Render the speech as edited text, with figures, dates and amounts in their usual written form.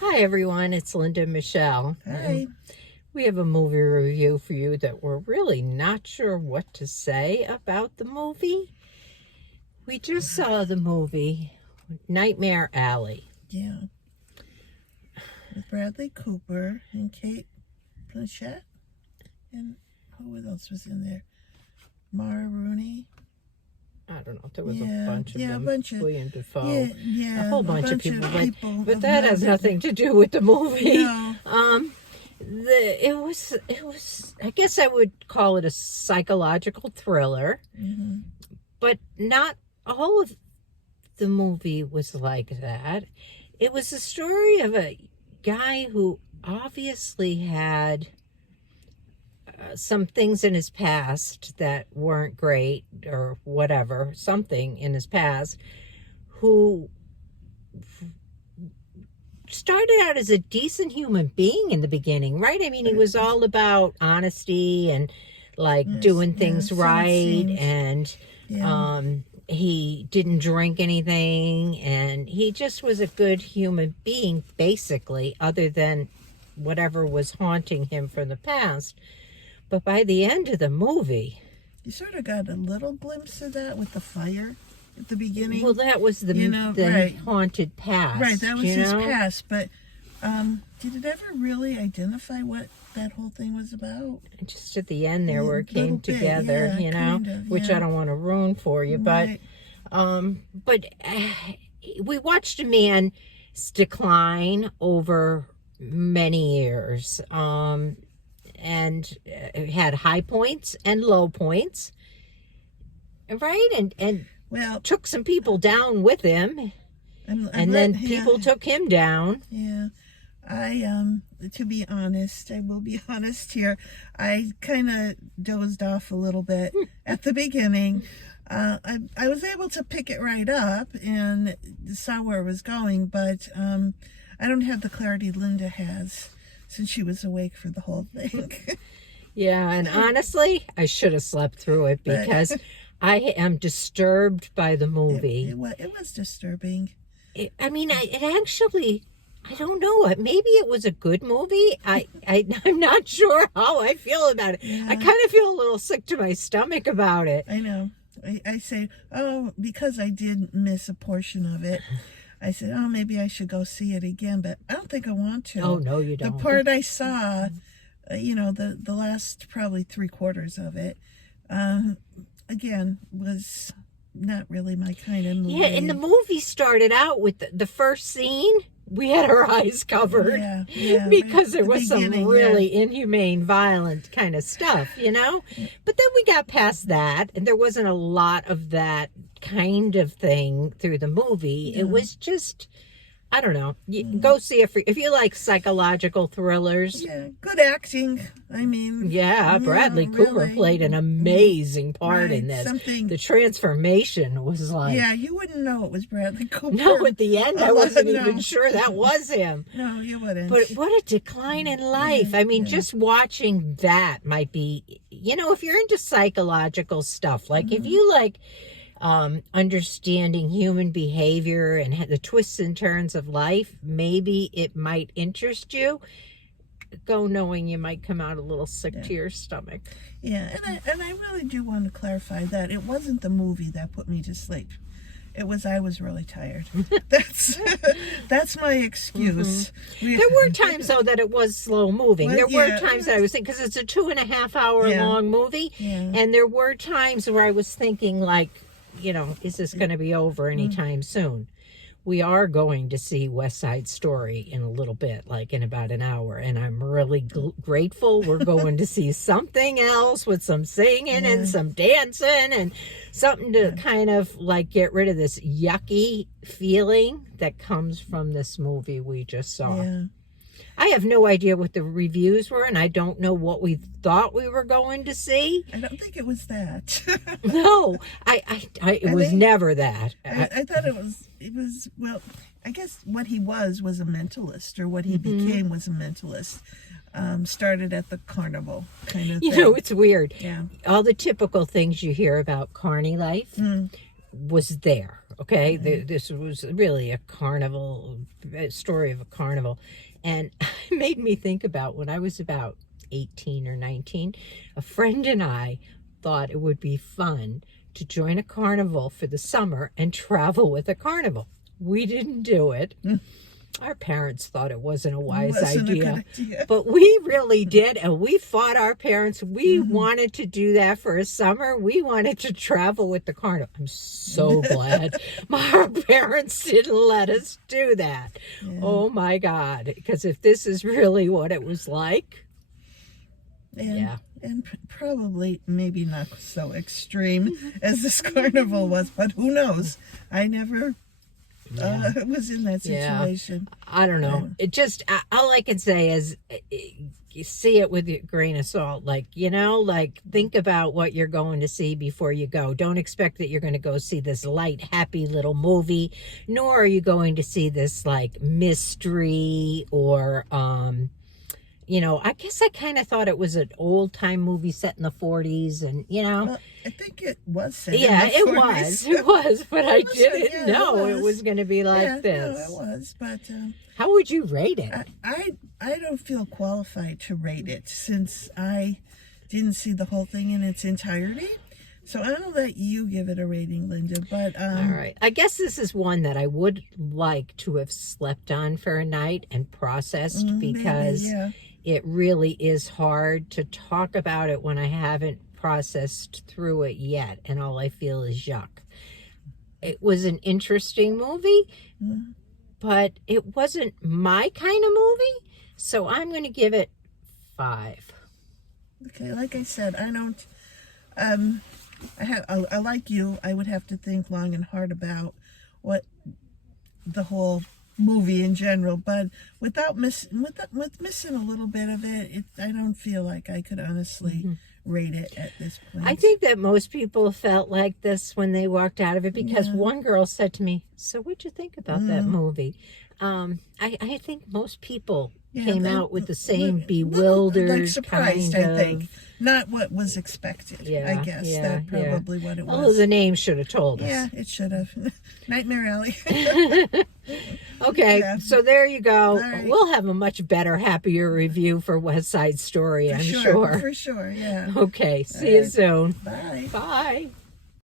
Hi everyone, it's Linda and Michelle. Hi. We have a movie review for you that we're really not sure what to say about the movie. We just saw the movie Nightmare Alley. Yeah. With Bradley Cooper and Kate Blanchett. And who else was in there? Mara Rooney. I don't know, there was Yeah, a bunch of yeah, them. a bunch of- William Dafoe. Yeah, a whole bunch of people. But of that has nothing to do with the movie. No. It was I guess I would call it a psychological thriller. Mm-hmm. But not all of the movie was like that. It was a story of a guy who obviously had some things in his past that weren't great or whatever, something in his past, who started out as a decent human being in the beginning, right? I mean, he was all about honesty and doing things right, and he didn't drink anything, and he just was a good human being, basically, other than whatever was haunting him from the past. But by the end of the movie, you sort of got a little glimpse of that with the fire at the beginning. Well, that was the right. haunted past. Right, that was his past. But did it ever really identify what that whole thing was about? Just at the end there, where it came together, which I don't want to ruin for you. Right. But we watched a man's decline over many years. And had high points and low points, right? And well, took some people down with him, and then people took him down. Yeah, to be honest, I will be honest here, I kind of dozed off a little bit at the beginning. I was able to pick it right up and saw where it was going, but I don't have the clarity Linda has, since she was awake for the whole thing. Yeah, and honestly, I should have slept through it because I am disturbed by the movie. It was disturbing. It actually, I don't know. Maybe it was a good movie. I'm not sure how I feel about it. Yeah. I kind of feel a little sick to my stomach about it. I know. I say, because I did miss a portion of it, I said, maybe I should go see it again, but I don't think I want to. Oh, no, you don't. The part I saw, the last probably 3/4 of it, again, was not really my kind of movie. Yeah, and the movie started out with the first scene. We had our eyes covered because there was some really inhumane, violent kind of stuff, But then we got past that, and there wasn't a lot of that kind of thing through the movie. It was just, I don't know. Go see it if you like psychological thrillers. Yeah, good acting. Bradley Cooper played an amazing part in this. The transformation was like... Yeah, you wouldn't know it was Bradley Cooper. No, at the end, I wasn't even sure that was him. No, you wouldn't. But what a decline in life. Just watching that might be... if you're into psychological stuff, if you like... understanding human behavior and the twists and turns of life, maybe it might interest you. Go knowing you might come out a little sick to your stomach. Yeah, and I really do want to clarify that it wasn't the movie that put me to sleep. It was I was really tired. That's my excuse. Mm-hmm. There were times though that it was slow moving. There were times that I was thinking, because it's a 2.5 hour long movie, and there were times where I was thinking is this going to be over anytime soon? We are going to see West Side Story in a little bit, in about an hour, and I'm really grateful. We're going to see something else with some singing and some dancing and something to kind of get rid of this yucky feeling that comes from this movie we just saw. Yeah. I have no idea what the reviews were, and I don't know what we thought we were going to see. I don't think it was that. No, it was never that. I thought it was, well, I guess what he was a mentalist, or what he became was a mentalist. Started at the carnival kind of thing. It's weird. Yeah. All the typical things you hear about carny life was there. Okay, this was really a story of a carnival, and it made me think about when I was about 18 or 19. A friend and I thought it would be fun to join a carnival for the summer and travel with a carnival. We didn't do it. Our parents thought it wasn't a wise idea, but we really did, and we fought our parents. We wanted to do that for a summer. We wanted to travel with the carnival. I'm so glad our parents didn't let us do that. Yeah. Oh my God, because if this is really what it was like, and probably maybe not so extreme as this carnival was, but who knows? I never was in that situation. I don't know. It just, all I can say is you see it with a grain of salt. Like, think about what you're going to see before you go. Don't expect that you're going to go see this light, happy little movie, nor are you going to see this like mystery or, I guess I kind of thought it was an old time movie set in the 40s, and Well, I think it was set yeah, in the 40s. It was, but I didn't know it was going to be like this. No, it was, but how would you rate it? I don't feel qualified to rate it since I didn't see the whole thing in its entirety. So I'll let you give it a rating, Linda. But all right, I guess this is one that I would like to have slept on for a night and processed because. Maybe, it really is hard to talk about it when I haven't processed through it yet, and all I feel is yuck. It was an interesting movie, but it wasn't my kind of movie, so I'm going to give it 5. Okay, like I said, I don't. I like you. I would have to think long and hard about what the whole movie in general, but with missing a little bit of it, I don't feel like I could honestly rate it at this point. I think that most people felt like this when they walked out of it because one girl said to me, "So what'd you think about that movie?" I think most people came out with the same bewildered, like surprised, kind I think. Not what was expected, I guess. That's probably what it was. Oh, the name should have told us. Yeah, it should have. Nightmare Alley. Okay, so there you go. Right. We'll have a much better, happier review for West Side Story, I'm sure. For sure, yeah. Okay, see you soon. Bye. Bye.